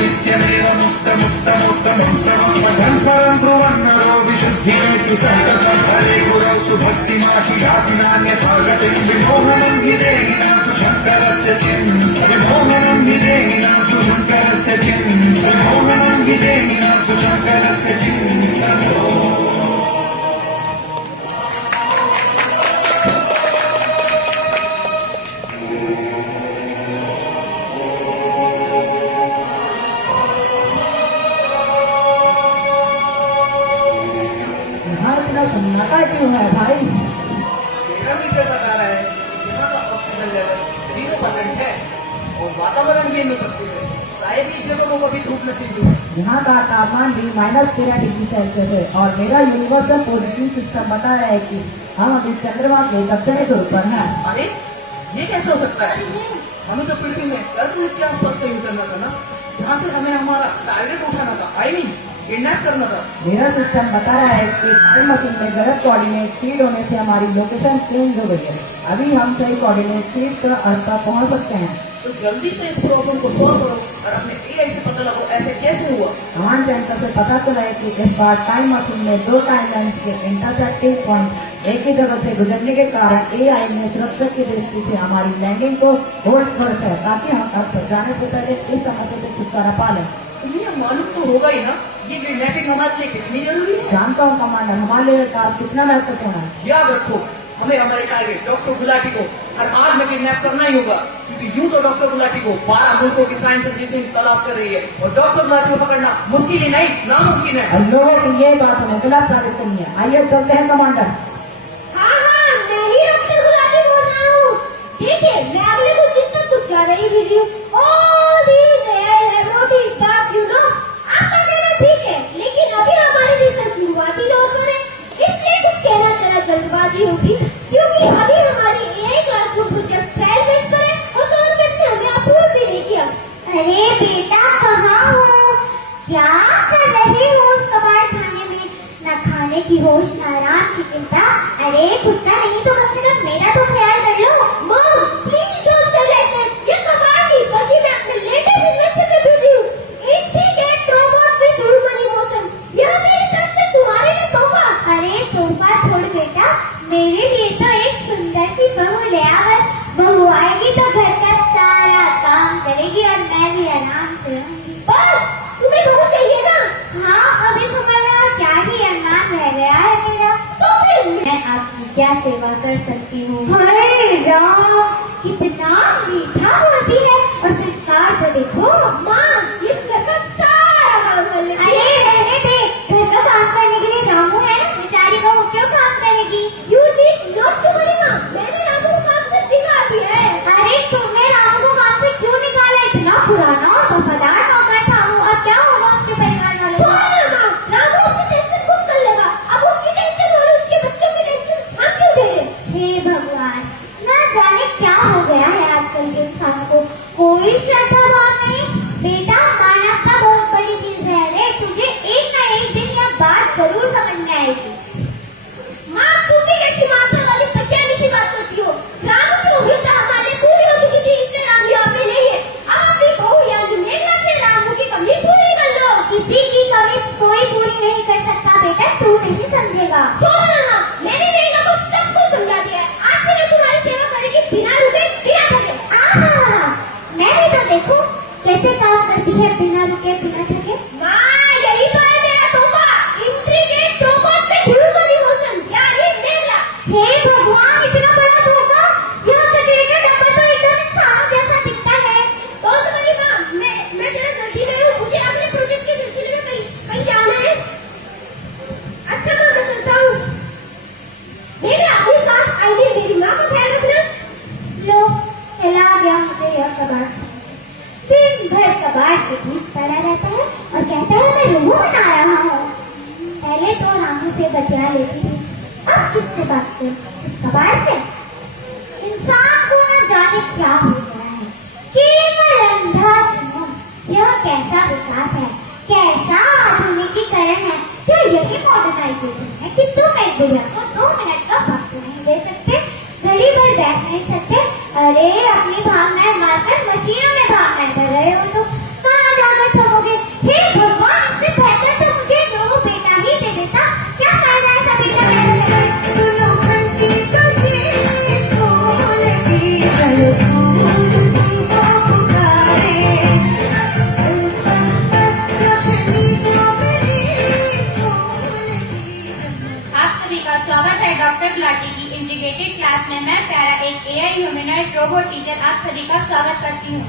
नित्यमेव मुक्तमुत्तमुत्तमुत्तमोत्तमं ब्रुवन्नरो विशुद्धिमेतु संगतं हरे गुरौ सुभक्तिमाशु जाति नान्यथा गतिं विमोहनं हि देहिनां सुशङ्करस्य चिन् विमोहनं हि देहिनां सुशङ्करस्य चिन् विमोहनं हि देहिनां सुशङ्करस्य चिन्। सन्नाटा क्यों है भाई? मेरा मीटर बता रहा है यहाँ का ऑक्सीजन लेवल 0% है और वातावरण भी अनुपस्थित है। शायद ही जगहों को भी धूप नसीब हुई। यहाँ का तापमान भी -13 डिग्री सेल्सियस है और मेरा यूनिवर्सल पोजिशनिंग सिस्टम बता रहा है कि हम अभी चंद्रमा के दक्षिणी ध्रुव पर हैं। अरे ये कैसे हो सकता है? हमें तो पृथ्वी में कर्क के आसपास कहीं उतरना था ना, जहाँ से हमें हमारा टारगेट उठाना था, आई मीन किडनैप करना था। मेरा सिस्टम बता रहा है कि टाइम मशीन में गलत कोऑर्डिनेट फीड होने से हमारी लोकेशन चेंज हो गई है। अभी हम सही कोऑर्डिनेट फीड पर अर्थ तक पहुँच सकते हैं। तो जल्दी से इस प्रॉब्लम को सॉल्व करो और अपने AI से पता लगाओ ऐसे कैसे हुआ। कमांड सेंटर से पता चला है कि इस बार टाइम मशीन में 2 टाइमलाइंस के इंटरसेक्टिंग पॉइंट एक ही जगह से गुजरने के कारण AI ने सुरक्षा की दृष्टि से हमारी लैंडिंग को होल्ड कर रखा है ताकि हम अर्थ पर जाने से पहले इस समस्या से छुटकारा पा लें। तुम्हें मालूम तो होगा ही ना ये किडनैपिंग हमारे लिए कितनी जरूरी है। जानता हूँ कमांडर, हमारे लिए काम कितना महत्वपूर्ण है। याद रखो हमें हमारे टारगेट डॉक्टर गुलाटी को हर हाल में किडनैप करना ही होगा, क्योंकि यूं तो डॉक्टर गुलाटी को 12 मुल्कों की साइंस एजेंसी तलाश कर रही है और डॉक्टर गुलाटी को पकड़ना मुश्किल ही नहीं नामुमकिन है। और लोगों की ये बात हमें गलत साबित करनी है। आइए चलते हैं कमांडर। हाँ मैं ही डॉक्टर गुलाटी बोल रहा हूँ। ठीक है, मैं अगले कुछ दिन तक कुछ जा रही video all these laboratory staff you know. आपका कहना ठीक है, लेकिन अभी हमारी रिसर्च शुरुआती दौर पर है, इसलिए कुछ कहना जरा जल्दबाजी होगी, क्योंकि अभी हमारी AI classroom project trial phase पर है और गवर्नमेंट ने हमें अप्रूवल भी नहीं किया। अरे बेटा कहाँ हो? क्या कर रहे हो उस कबाड़ खाने में? न खाने की होश न आराम की चिंता। अरे खुद का नहीं तो कम से कम मेरा तो ख्याल कर लो। Mom please don't say let it. ये कबाड़ की बल्कि मैं अपने लेटेस्ट इन्वेंशन में बिजी हूँ। Integrate robot with human emotion. यह मेरी तरफ से तुम्हारे लिए तोहफा। अरे तोहफा छोड़ बेटा, मेरे लिए तो एक सुंदर सी बहू ले आ बस। बहू आएगी तो घर का सारा काम करेगी और मैं भी आराम से रहूंगी। बस तुम्हें बहू चाहिए ना? हाँ अभी समय में और क्या ही अरमान रह गया है मेरा। तो फिर मैं आपकी क्या सेवा कर सकती हूँ? अरे राम कितना मीठा बोलती है और संस्कार तो देखो। माँ इस घर का सारा काम कर लेती है। अरे रहने दे, घर का काम करने के लिए रामू है, बेचारी बहू क्यों काम करेगी? You need not to worry माँ, मैंने रामू को काम से दिखा दिया है। अरे तुमने रामू को काम से क्यों निकाला? इतना पुराना और वफादार नौकर था वो, और क्या होगा उसके परिवार वालों को? छोड़ो ना माँ, रामू अपनी टेंशन खुद कर लेगा। अब उसकी टेंशन और उसके बच्चों की टेंशन हम क्यों ले रहे? हे भगवान, न जाने क्या हो गया है आजकल के इंसान को, कोई श्रद्धा भाव नहीं। बेटा मानवता बहुत बड़ी चीज है रे, तुझे एक न एक दिन यह बात जरूर समझ में आएगी। माँ तुम भी कैसी माता वाली बच्चियां सी बात करती हो? राम की उम्र हमारे पूरी हो चुकी थी, इसलिए राम यहाँ पे नहीं है। अब अपनी बहू यहाँ जो मेघना से रामू की कमी पूरी कर लो। किसी की कमी कोई पूरी नहीं कर सकता बेटा, तू नहीं समझेगा। छोड़ो ना, मैंने मेघना को सब कुछ समझा दिया है। आज से मैं तुम्हारी सेवा करेगी बिना रुके बिना थके। मैं भी तो देखूं कैसे काम करती है बिना रुके बिना थके। माँ यही तो है मेरा तोहफा, इंट्रीगेट रोबोट पे ह्यूमन इमोशन यानी मेघना। हे भगवान इतना बड़ा धोखा! यह कचरे का डब्बा तो एकदम इंसानों जैसा दिखता है। तो तुम्हारी माँ मैं जरा जल्दी में हूँ, मुझे अगले प्रोजेक्ट के सिलसिले में कहीं जाना है। अच्छा माँ मैं चलता हूँ। मेरे अपनी साथ आइए, मेरी माँ का ख्याल रखना। लो चला गया मुझे यह कबाड़। दिन भर कबाड़ के बीच पड़ा रहता है और कहता है मैं रूबो बना रहा हूँ। पहले तो रामू से बतिया लेती थी, अब किससे बात करूं? इस कबाड़ से? इंसान को न जाने क्या हो गया है, केवल अंधा जुनून। यह कैसा विकास है, कैसा आधुनिकीकरण है? क्या यही मॉडर्नाइजेशन है कि तुम एक बुढ़िया को 2 मिनट का वक्त नहीं दे सकते, घड़ी भर बैठ नहीं सकते? अरे अपनी भावनाएं मारकर मशीनों में भावनाएं कर रहे हो तुम। कहाँ जाकर रोबोट टीचर आप सभी का स्वागत करती हूँ।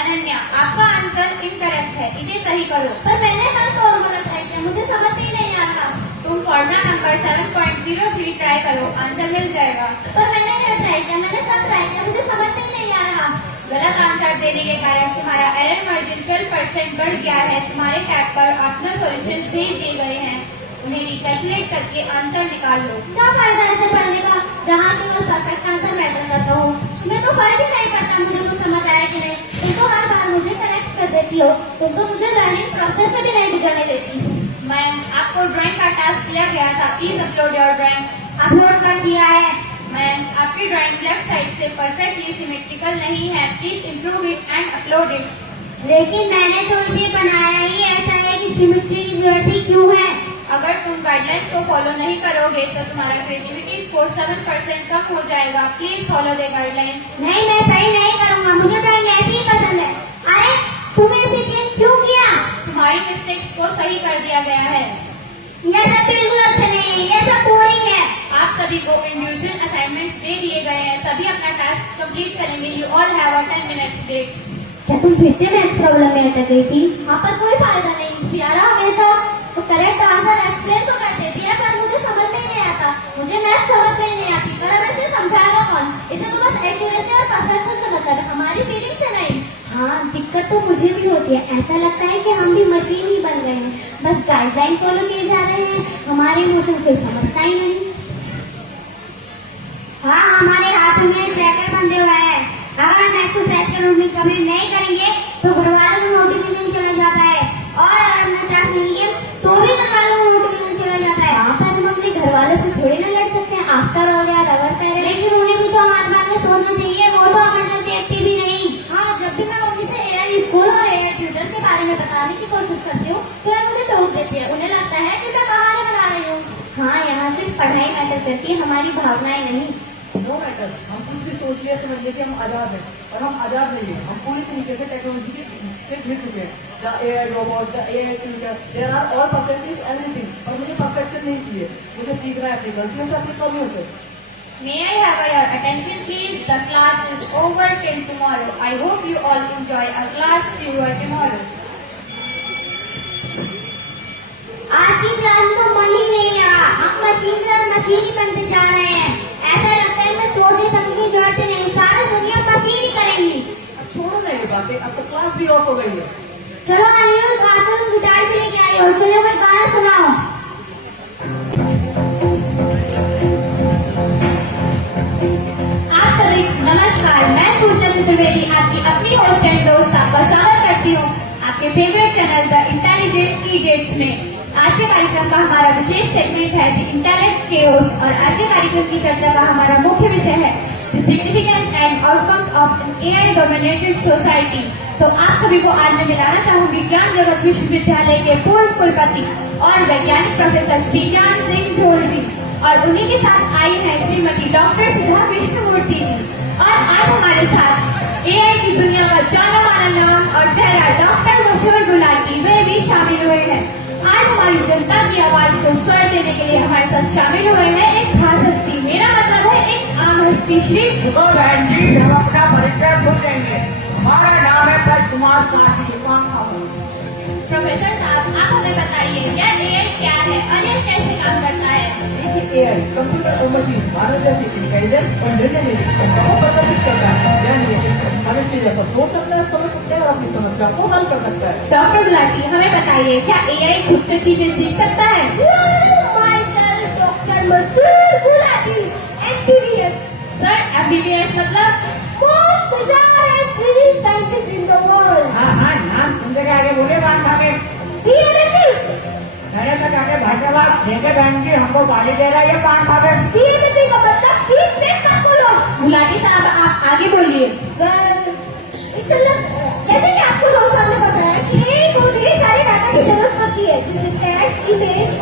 अनन्या, आपका आंसर इनकरेक्ट है, इसे सही करो। पर मैंने हर फॉर्मूला ट्राई किया, मुझे समझ में ही नहीं आ रहा। तुम फॉर्मूला नंबर 7.03 ट्राई करो, आंसर मिल जाएगा। पर मैंने नहीं ट्राई किया, मैंने सब ट्राई किया, मुझे समझ में ही नहीं आ रहा। गलत आंसर देने के कारण तुम्हारा एरर मार्जिन 12% बढ़ गया है। तुम्हारे टैब पर ऑप्शनल सॉल्यूशंस भेज दिए गए हैं, उन्हें रिकैलकुलेट करके आंसर निकाल लो। क्या फायदा ऐसे पढ़ने का जहाँ केवल परफेक्ट आंसर मैटर करता हो। तुम्हें तो फर्क ही नहीं पड़ता मुझे कुछ समझ आया कि नहीं। तुम तो हर बार मुझे करेक्ट कर देती हो, तुम तो मुझे लर्निंग प्रोसेस से भी नहीं गुजरने देती। मैम, आपको ड्राइंग का टास्क दिया गया था, please upload your drawing. Upload कर दिया है। मैम, आपकी ड्राइंग लेफ्ट साइड से परफेक्टली सिमेट्रिकल नहीं है, please improve it and upload it. लेकिन मैंने तो इसे बनाया ही ऐसा है कि सिमेट्री की क्यों है। अगर तुम गाइडलाइंस को फॉलो नहीं करोगे तो तुम्हारा क्रिएटिविटी स्कोर 7% कम हो जाएगा, प्लीज फॉलो द गाइडलाइंस। नहीं, मैं सही नहीं करूँगा, मुझे ड्राइंग ऐसी ही पसंद है। अरे तुमने इसे चेंज क्यों किया। तुम्हारी मिस्टेक्स को सही कर दिया गया है। यह सब बिल्कुल अच्छा नहीं है, यह सब बोरिंग है। आप सभी को इंडिविजुअल असाइनमेंट्स दे दिए गए हैं, सभी अपना टास्क कंप्लीट करेंगे। You all have a 10 minutes break. क्या तुम फिर से मैथ्स प्रॉब्लम में अटक गई थी। यहाँ पर कोई फायदा नहीं, प्यारा हमेशा तो करेक्ट आंसर एक्सप्लेन तो कर देती है, पर मुझे समझ में नहीं आता। मुझे मैथ समझ में नहीं आती, पर अब इसे समझाएगा कौन। इसे तो बस एक्यूरेसी और परफेक्शन से मतलब है, हमारी फीलिंग से नहीं। हाँ, दिक्कत तो मुझे भी होती है। ऐसा लगता है कि हम भी मशीन ही बन गए हैं, बस गाइडलाइन फॉलो किए जा रहे हैं, हमारे इमोशंस कोई समझता ही नहीं। हाँ, हमारे हाथ में ट्रैकर बंधे हुए हैं। अगर हम एक्टिव फैक्टर कंप्लीट नहीं करेंगे तो घर वालों को नोटिफिकेशन चला जाता है, और अगर हमने क्लास नहीं लिया तो भी घर वालों को नोटिफिकेशन चला जाता है। यहाँ पर हम अपने घर वालों से थोड़ी ना लड़ सकते हैं, आफ्टर ऑल यार अगर पेरेंट्स। लेकिन उन्हें भी तो हमारे बारे में सोचना चाहिए, वो तो हमारे देखते भी नहीं। हाँ, जब भी मैं मम्मी से एआई स्कूल और एआई ट्यूटर के बारे में बताने की कोशिश करती हूँ तो ये मुझे टोक देती है। उन्हें लगता है कि मैं बहाने बना रही हूँ। हाँ, यहाँ सिर्फ पढ़ाई मैटर करती है, हमारी भावनाएं नहीं। नो मैटर, हम कुछ भी सोच लिया समझ लिया कि हम आजाद हैं, और हम आजाद नहीं है। हम पूरी तरीके से टेक्नोलॉजी से घिर चुके हैं। The AI robot, the AI tutor, there are all perfect is everything. और मुझे परफेक्शन नहीं चाहिए, मुझे सीखना है अपनी गलतियों से, अपनी कमियों से। May I have your attention please? The class is over till tomorrow. I hope you all enjoy our class. See you tomorrow. आज की क्लास तो मन ही नहीं रहा, हम मशीन ही बनते जा रहे हैं। ऐसा लगता है मैं सोचने समझने की जरूरत ही नहीं, सारी दुनिया मशीन ही करेंगी। अब छोड़ो ना ये बातें, अब तो क्लास भी ऑफ हो गई है। चलो अनिल, आज तुम गिटार भी लेके आई हो, चलो कोई गाना सुनाओ। आप सभी नमस्कार, मैं सूचना चतुर्वेदी आपकी अपनी होस्ट एंड दोस्त आपका स्वागत करती हूँ आपके favourite channel the intelligent idiots में। आज के कार्यक्रम का हमारा विशेष सेगमेंट है द इंटेलेक्ट केओस, और आज के कार्यक्रम की चर्चा का हमारा मुख्य विषय है the significance and outcomes of an AI dominated society. तो आप सभी को आज मैं मिलाना चाहूंगी ज्ञान जगत विश्वविद्यालय के पूर्व कुलपति और वैज्ञानिक प्रोफेसर श्री ज्ञान सिंह झोल जी, और उन्हीं के साथ आई है श्रीमती डॉक्टर सुधा कृष्णमूर्ति जी। और आज हमारे साथ एआई की दुनिया का जाना माना नाम और चेहरा डॉक्टर मशहूर गुलाटी वे भी शामिल हुए हैं। आज हमारी जनता की आवाज को स्वर देने के लिए हमारे साथ शामिल हुए हैं एक खास हस्ती, मेरा मतलब है एक आम हस्ती, श्री बहन जी, हम अपना परिचय भूल देंगे। हमारा नाम है प्रज कुमार पाटिल। प्रोफेसर साहब, आप हमें बताइए क्या एआई क्या है और यह कैसे काम करता है। एआई कंप्यूटर और मशीन मानव जैसी इंटेलिजेंस और निर्णय लेने की क्षमता को प्रदर्शित करता है। यानी मनुष्य जैसा सोच सकता है, समझ सकता है और अपनी समस्या को हल कर सकता है। डॉक्टर गुलाटी, हमें बताइए क्या एआई खुद से चीजें सीख सकता है। डॉक्टर मशहूर गुलाटी, MBBS। सर, MBBS मतलब Most bizarre and brilliant scientist in the world. हाँ हाँ, नाम सुनते के आगे बोले बात आगे। अरे मैं जाके भाषावाद देखे बहन जी, हमको गाली दे रहा है ये पान खा के। CMP का मतलब ठीक से मत बोलो। गुलाटी साहब, आप आगे बोलिए। जैसे कि आपको लोग सामने पता है कि एक और ढेर सारे डाटा की जरूरत पड़ती है, जिससे टेक्स्ट, इमेज